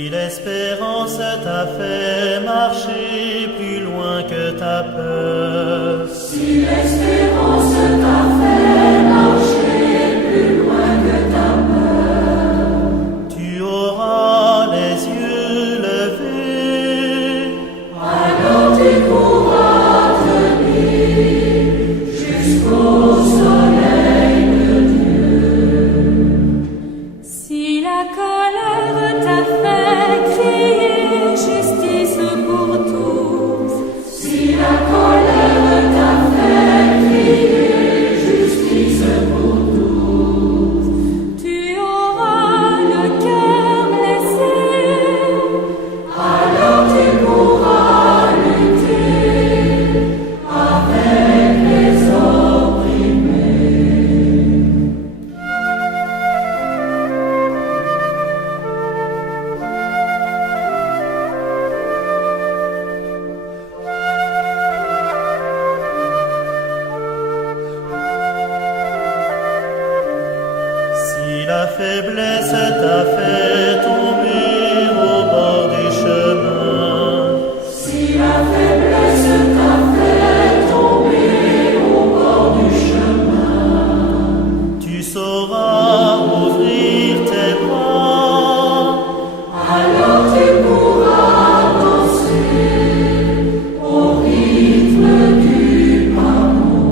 Si l'espérance t'a fait marcher plus loin que ta peur, Si l'espérance t'a fait marcher plus loin que ta peur, tu auras les yeux levés, alors tu pourras tenir jusqu'au soleil de Dieu. Si la colère t'a fait crier justice pour tous, Si la colère t'a fait crier justice pour tous, tu auras le cœur blessé, alors tu pourras lutter avec les opprimés. si la faiblesse t'a fait tomber au bord du chemin, Si la faiblesse t'a fait tomber au bord du chemin, tu sauras ouvrir tes bras, alors tu pourras danser au rythme du pardon.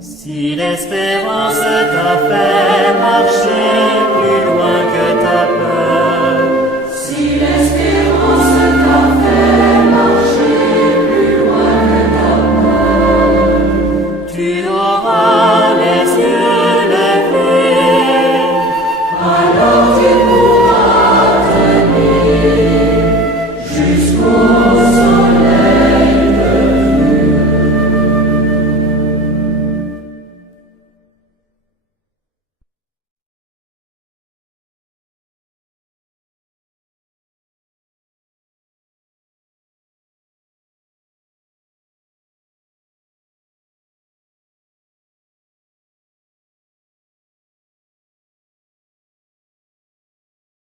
si l'espérance t'a fait marcher